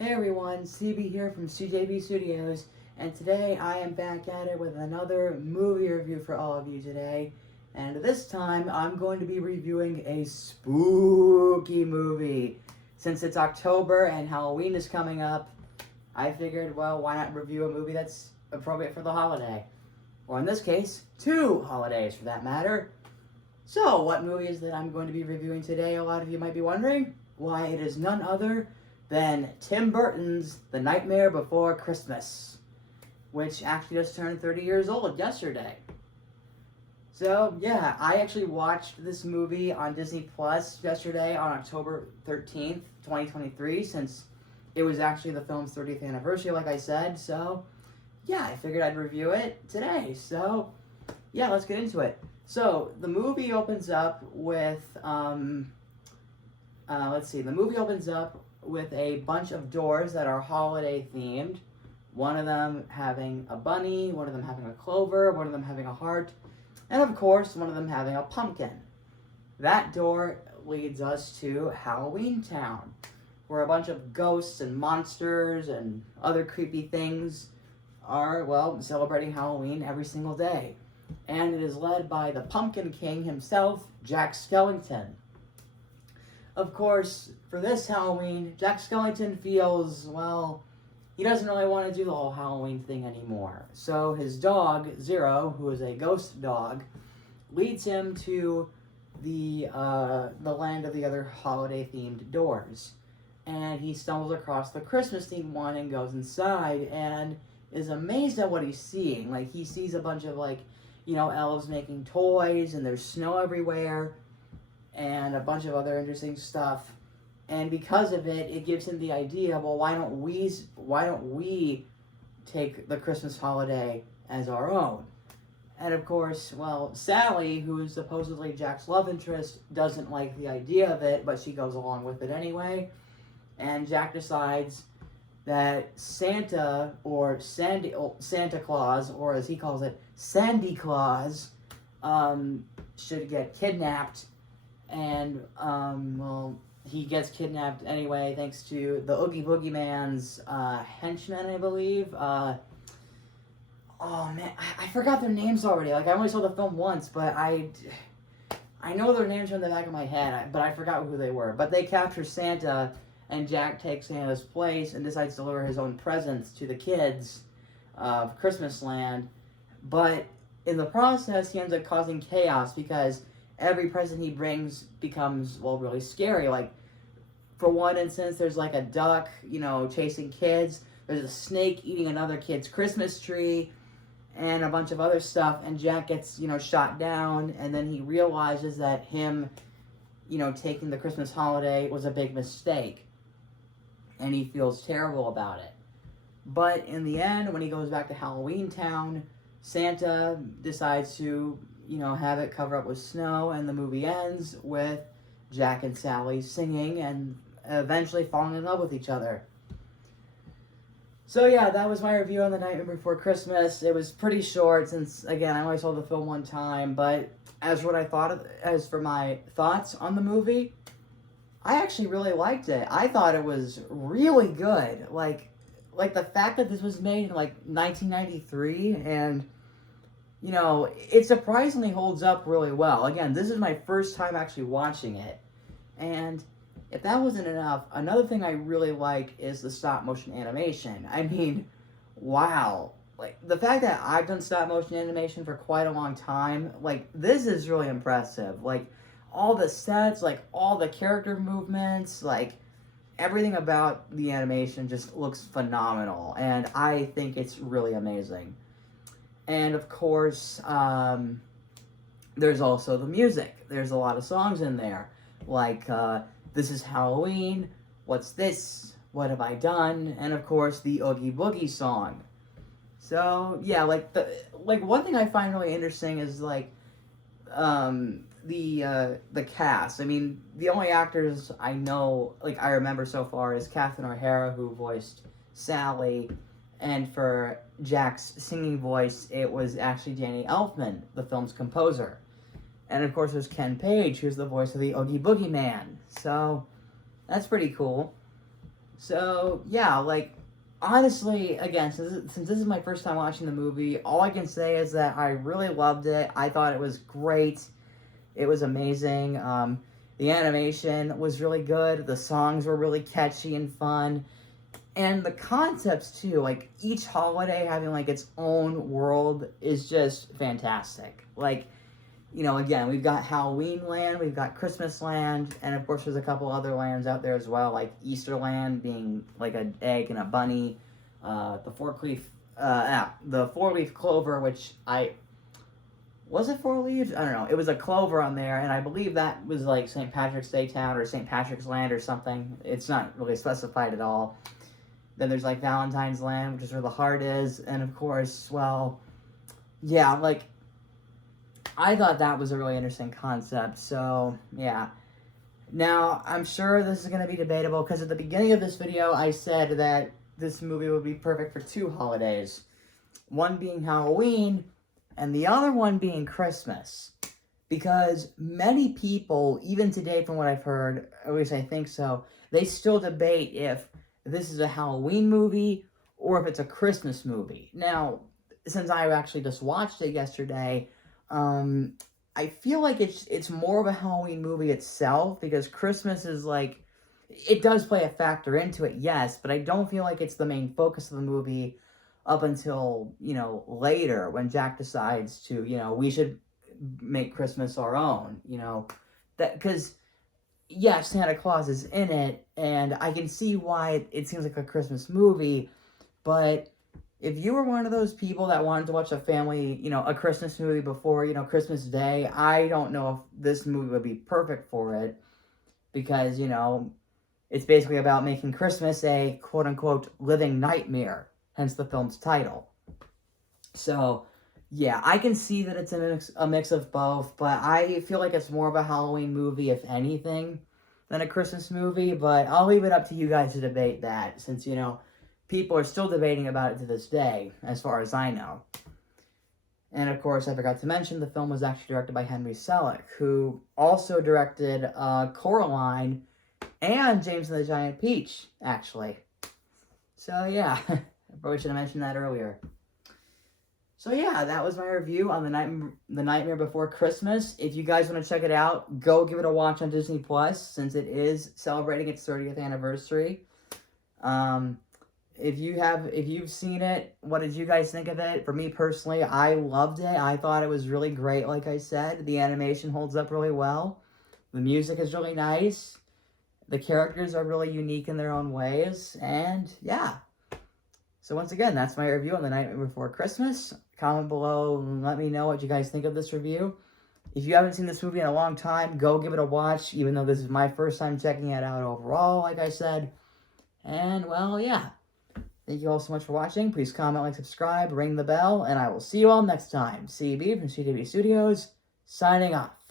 Hey everyone, CB here from CJB Studios, and today I am back at it with another movie review for all of you today. And this time I'm going to be reviewing a spooky movie. Since it's October and Halloween is coming up, I figured, well, why not review a movie that's appropriate for the holiday? Or in this case, two holidays for that matter. So, what movie is that I'm going to be reviewing today? A lot of you might be wondering. Why, it is none other than Tim Burton's The Nightmare Before Christmas, which actually just turned 30 years old yesterday. So, yeah, I actually watched this movie on Disney Plus yesterday on October 13th, 2023, since it was actually the film's 30th anniversary, like I said. So, yeah, I figured I'd review it today. So, yeah, let's get into it. So, the movie opens up with, the movie opens up with a bunch of doors that are holiday themed. One of them having a bunny, one of them having a clover, one of them having a heart, and of course, one of them having a pumpkin. That door leads us to Halloween Town, where a bunch of ghosts and monsters and other creepy things are, well, celebrating Halloween every single day. And it is led by the Pumpkin King himself, Jack Skellington. Of course, for this Halloween, Jack Skellington feels, well, he doesn't really want to do the whole Halloween thing anymore. So his dog, Zero, who is a ghost dog, leads him to the land of the other holiday-themed doors. And he stumbles across the Christmas-themed one and goes inside and is amazed at what he's seeing. Like, he sees a bunch of, elves making toys, and there's snow everywhere, and a bunch of other interesting stuff. And because of it, it gives him the idea, well, why don't we take the Christmas holiday as our own? And of course, well, Sally, who is supposedly Jack's love interest, doesn't like the idea of it, but she goes along with it anyway. And Jack decides that Santa, or Santa Claus, or as he calls it, Sandy Claus, should get kidnapped. And, he gets kidnapped anyway thanks to the Oogie Boogie Man's henchmen, I believe. I forgot their names already. Like, I only saw the film once, but I know their names from the back of my head, but I forgot who they were. But they capture Santa, and Jack takes Santa's place and decides to deliver his own presents to the kids of Christmas Land. But in the process, he ends up causing chaos because every present he brings becomes, well, really scary. Like, for one instance, there's like a duck, chasing kids. There's a snake eating another kid's Christmas tree, and a bunch of other stuff. And Jack gets, shot down, and then he realizes that him, taking the Christmas holiday was a big mistake. And he feels terrible about it. But in the end, when he goes back to Halloween Town, Santa decides to, have it cover up with snow, and the movie ends with Jack and Sally singing and eventually falling in love with each other. So yeah, that was my review on The Nightmare Before Christmas. It was pretty short since, again, I only saw the film one time, but as for my thoughts on the movie, I actually really liked it. I thought it was really good. Like the fact that this was made in 1993, and it surprisingly holds up really well. Again, this is my first time actually watching it. And if that wasn't enough, another thing I really like is the stop motion animation. I mean, wow. Like, the fact that I've done stop motion animation for quite a long time, this is really impressive. Like, all the sets, all the character movements, everything about the animation just looks phenomenal. And I think it's really amazing. And of course, there's also the music. There's a lot of songs in there, This Is Halloween, What's This, What Have I Done, and of course the Oogie Boogie song. So yeah, one thing I find really interesting is the cast. I mean, the only actors I know, I remember so far is Catherine O'Hara, who voiced Sally. And for Jack's singing voice, it was actually Danny Elfman, the film's composer. And of course, there's Ken Page, who's the voice of the Oogie Boogie Man. So, that's pretty cool. So, yeah, like, honestly, again, since this is my first time watching the movie, all I can say is that I really loved it. I thought it was great. It was amazing. The animation was really good. The songs were really catchy and fun. And the concepts, too, like, each holiday having, like, its own world is just fantastic. Like, again, we've got Halloween Land, we've got Christmas Land, and of course there's a couple other lands out there as well, like Easter Land being like an egg and a bunny, the four-leaf clover, which was it four leaves? I don't know. It was a clover on there, and I believe that was like St. Patrick's Day Town or St. Patrick's Land or something. It's not really specified at all. Then there's like Valentine's Land, which is where the heart is, and of course, well, yeah, like, I thought that was a really interesting concept, so, yeah. Now, I'm sure this is going to be debatable, because at the beginning of this video, I said that this movie would be perfect for two holidays. One being Halloween, and the other one being Christmas. Because many people, even today from what I've heard, at least I think so, they still debate if this is a Halloween movie, or if it's a Christmas movie. Now, since I actually just watched it yesterday, I feel like it's more of a Halloween movie itself, because Christmas is like, it does play a factor into it, yes, but I don't feel like it's the main focus of the movie up until, later when Jack decides to, we should make Christmas our own, that, because, yeah, Santa Claus is in it, and I can see why it seems like a Christmas movie, but if you were one of those people that wanted to watch a family, a Christmas movie before, Christmas Day, I don't know if this movie would be perfect for it, because, it's basically about making Christmas a quote-unquote living nightmare, hence the film's title. So, yeah, I can see that it's a mix of both, but I feel like it's more of a Halloween movie, if anything, than a Christmas movie, but I'll leave it up to you guys to debate that, since, people are still debating about it to this day, as far as I know. And of course, I forgot to mention, the film was actually directed by Henry Selick, who also directed Coraline and James and the Giant Peach, actually. So yeah, I probably should have mentioned that earlier. So yeah, that was my review on The Nightmare Before Christmas. If you guys want to check it out, go give it a watch on Disney Plus, since it is celebrating its 30th anniversary. If you've seen it, what did you guys think of it? For me personally, I loved it. I thought it was really great, like I said. The animation holds up really well. The music is really nice. The characters are really unique in their own ways. And, yeah. So once again, that's my review on The Nightmare Before Christmas. Comment below and let me know what you guys think of this review. If you haven't seen this movie in a long time, go give it a watch, even though this is my first time checking it out overall, like I said. And, well, yeah. Thank you all so much for watching. Please comment, like, subscribe, ring the bell, and I will see you all next time. CB from CW Studios, signing off.